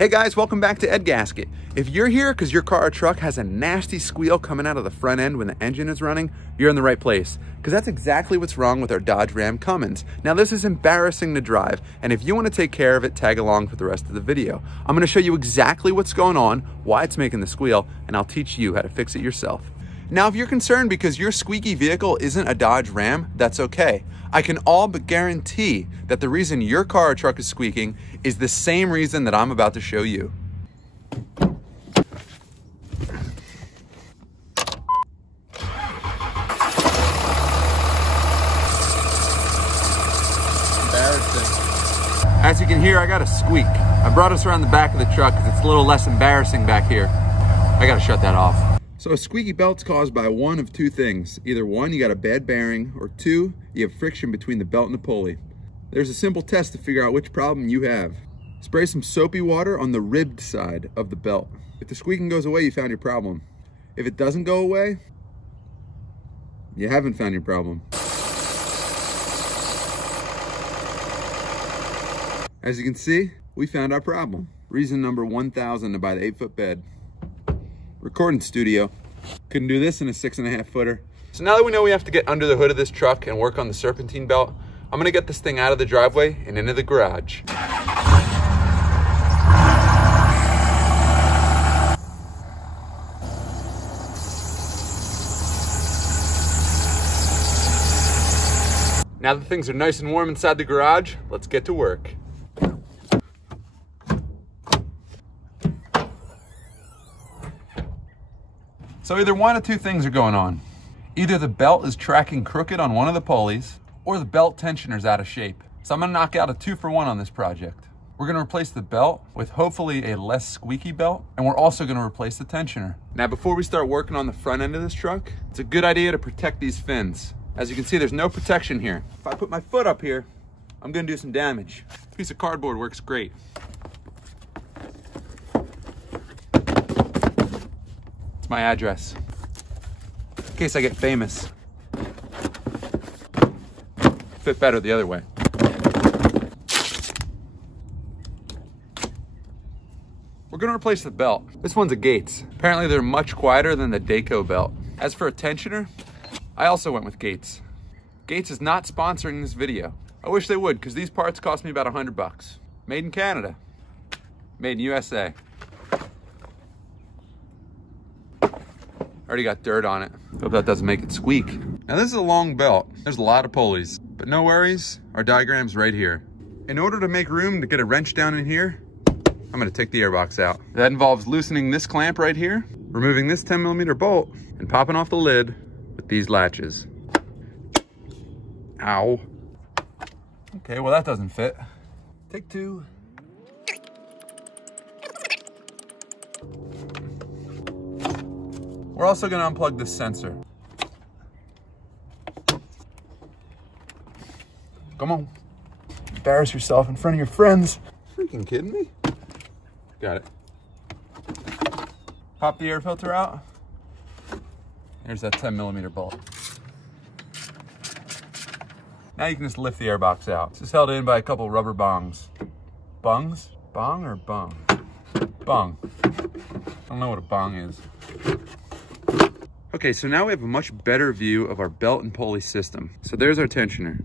Hey guys, welcome back to Ed Gasket. If you're here because your car or truck has a nasty squeal coming out of the front end when the engine is running, you're in the right place, because that's exactly what's wrong with our Dodge Ram Cummins. Now this is embarrassing to drive, and if you want to take care of it, tag along for the rest of the video. I'm going to show you exactly what's going on, why it's making the squeal, and I'll teach you how to fix it yourself. Now, if you're concerned because your squeaky vehicle isn't a Dodge Ram, that's okay. I can all but guarantee that the reason your car or truck is squeaking is the same reason that I'm about to show you. Embarrassing. As you can hear, I got a squeak. I brought us around the back of the truck because it's a little less embarrassing back here. I gotta shut that off. So a squeaky belt's caused by one of two things. Either one, you got a bad bearing, or two, you have friction between the belt and the pulley. There's a simple test to figure out which problem you have. Spray some soapy water on the ribbed side of the belt. If the squeaking goes away, you found your problem. If it doesn't go away, you haven't found your problem. As you can see, we found our problem. Reason number 1,000 to buy the 8-foot bed. Recording studio. Couldn't do this in a 6.5 footer. So now that we know we have to get under the hood of this truck and work on the Serpentine belt, I'm gonna get this thing out of the driveway and into the garage. Now that things are nice and warm inside the garage, let's get to work. So either one of two things are going on. Either the belt is tracking crooked on one of the pulleys, or the belt tensioner's out of shape. So I'm gonna knock out a 2-for-1 on this project. We're gonna replace the belt with hopefully a less squeaky belt, and we're also gonna replace the tensioner. Now before we start working on the front end of this truck, it's a good idea to protect these fins. As you can see, there's no protection here. If I put my foot up here, I'm gonna do some damage. A piece of cardboard works great. My address, in case I get famous. Fit better the other way. We're gonna replace the belt. This one's a Gates. Apparently they're much quieter than the Daco belt. As for a tensioner, I also went with Gates. Gates is not sponsoring this video. I wish they would, because these parts cost me about $100. Made in Canada, made in USA. Already got dirt on it. Hope that doesn't make it squeak. Now this is a long belt. There's a lot of pulleys, but no worries, our diagram's right here. In order to make room to get a wrench down in here, I'm gonna take the airbox out. That involves loosening this clamp right here, removing this 10mm bolt, and popping off the lid with these latches. Ow. Okay, well that doesn't fit. Take two. We're also gonna unplug this sensor. Come on. Embarrass yourself in front of your friends. Freaking kidding me? Got it. Pop the air filter out. Here's that 10mm bolt. Now you can just lift the airbox out. This is held in by a couple rubber bongs. Bungs? Bong or bung? Bung. I don't know what a bong is. Okay, so now we have a much better view of our belt and pulley system. So there's our tensioner.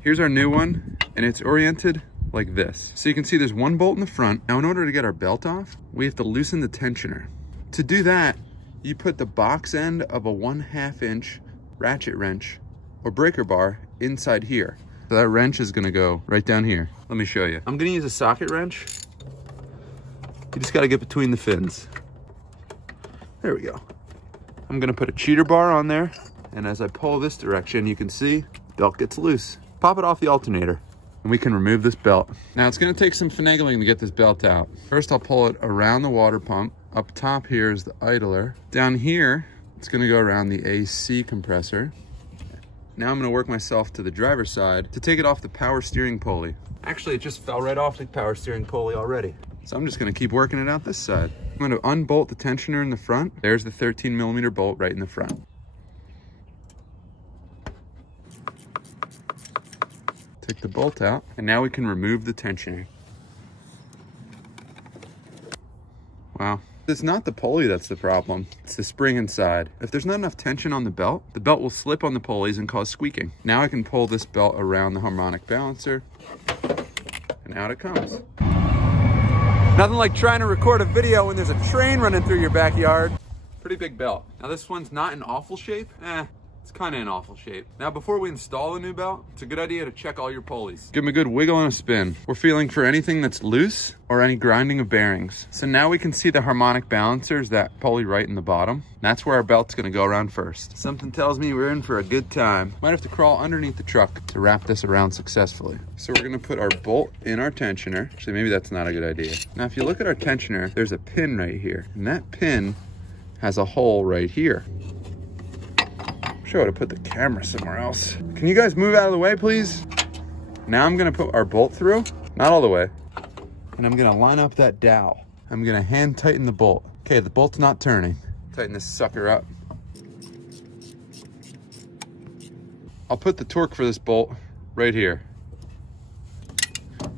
Here's our new one, and it's oriented like this. So you can see there's one bolt in the front. Now in order to get our belt off, we have to loosen the tensioner. To do that, you put the box end of a 1/2 inch ratchet wrench or breaker bar inside here. So that wrench is gonna go right down here. Let me show you. I'm gonna use a socket wrench. You just gotta get between the fins. There we go. I'm gonna put a cheater bar on there, and as I pull this direction, you can see belt gets loose. Pop it off the alternator, and we can remove this belt. Now it's gonna take some finagling to get this belt out. First, I'll pull it around the water pump. Up top here is the idler. Down here, it's gonna go around the AC compressor. Now I'm gonna work myself to the driver's side to take it off the power steering pulley. Actually, it just fell right off the power steering pulley already. So I'm just gonna keep working it out this side. I'm gonna unbolt the tensioner in the front. There's the 13mm bolt right in the front. Take the bolt out, and now we can remove the tensioner. Wow. It's not the pulley that's the problem, it's the spring inside. If there's not enough tension on the belt will slip on the pulleys and cause squeaking. Now I can pull this belt around the harmonic balancer, and out it comes. Nothing like trying to record a video when there's a train running through your backyard. Pretty big belt. Now this one's not in awful shape. It's kind of in awful shape. Now before we install a new belt, it's a good idea to check all your pulleys. Give them a good wiggle and a spin. We're feeling for anything that's loose or any grinding of bearings. So now we can see the harmonic balancers, that pulley right in the bottom. That's where our belt's gonna go around first. Something tells me we're in for a good time. Might have to crawl underneath the truck to wrap this around successfully. So we're gonna put our bolt in our tensioner. Actually, maybe that's not a good idea. Now, if you look at our tensioner, there's a pin right here. And that pin has a hole right here. Sure, to put the camera somewhere else. Can you guys move out of the way, please? Now I'm gonna put our bolt through, not all the way, and I'm gonna line up that dowel. I'm gonna hand tighten the bolt. Okay, the bolt's not turning. Tighten this sucker up. I'll put the torque for this bolt right here.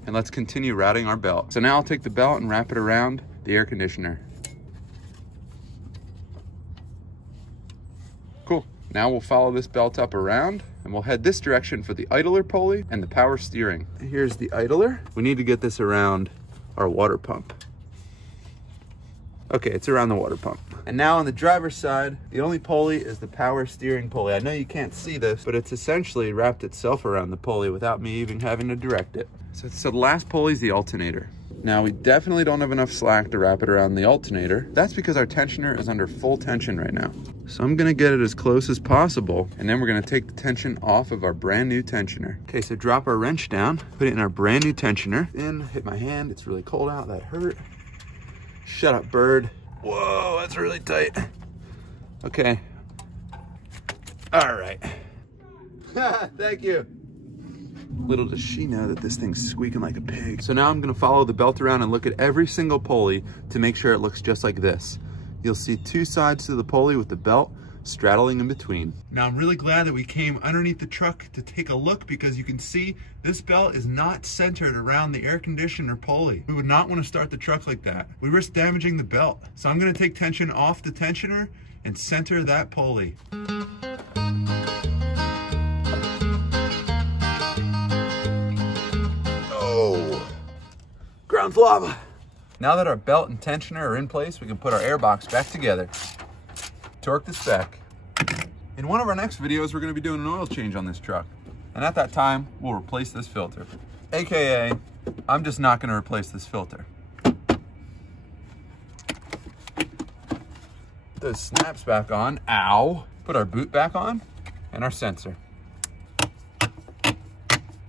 And let's continue routing our belt. So now I'll take the belt and wrap it around the air conditioner. Cool. Now we'll follow this belt up around and we'll head this direction for the idler pulley and the power steering. Here's the idler. We need to get this around our water pump. Okay, it's around the water pump. And now on the driver's side, the only pulley is the power steering pulley. I know you can't see this, but it's essentially wrapped itself around the pulley without me even having to direct it. So the last pulley is the alternator. Now we definitely don't have enough slack to wrap it around the alternator. That's because our tensioner is under full tension right now. So I'm gonna get it as close as possible, and then we're gonna take the tension off of our brand new tensioner. Okay, so drop our wrench down, put it in our brand new tensioner. Then hit my hand, it's really cold out, that hurt. Shut up, bird. Whoa, that's really tight. Okay. All right. Thank you. Little does she know that this thing's squeaking like a pig. So now I'm gonna follow the belt around and look at every single pulley to make sure it looks just like this. You'll see two sides to the pulley with the belt straddling in between. Now I'm really glad that we came underneath the truck to take a look, because you can see this belt is not centered around the air conditioner pulley. We would not want to start the truck like that. We risk damaging the belt. So I'm gonna take tension off the tensioner and center that pulley. Ground's lava. Now that our belt and tensioner are in place, we can put our airbox back together. Torque this back. In one of our next videos, we're gonna be doing an oil change on this truck. And at that time, we'll replace this filter. AKA, I'm just not gonna replace this filter. Those snaps back on, ow. Put our boot back on and our sensor.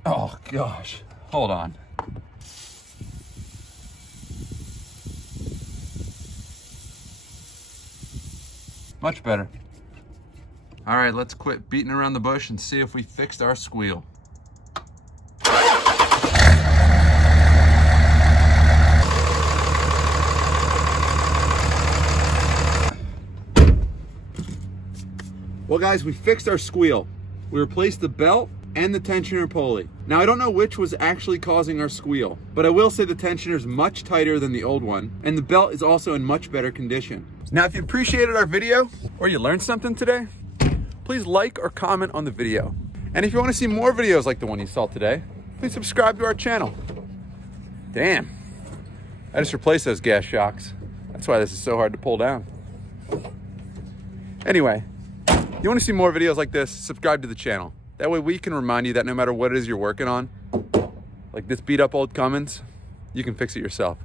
Oh gosh, hold on. Much better. All right, let's quit beating around the bush and see if we fixed our squeal. Well guys, we fixed our squeal. We replaced the belt and the tensioner pulley. Now I don't know which was actually causing our squeal, but I will say the tensioner is much tighter than the old one, and the belt is also in much better condition. Now, if you appreciated our video or you learned something today, please like or comment on the video. And if you want to see more videos like the one you saw today, please subscribe to our channel. Damn, I just replaced those gas shocks. That's why this is so hard to pull down. Anyway, you want to see more videos like this, subscribe to the channel. That way we can remind you that no matter what it is you're working on, like this beat up old Cummins, you can fix it yourself.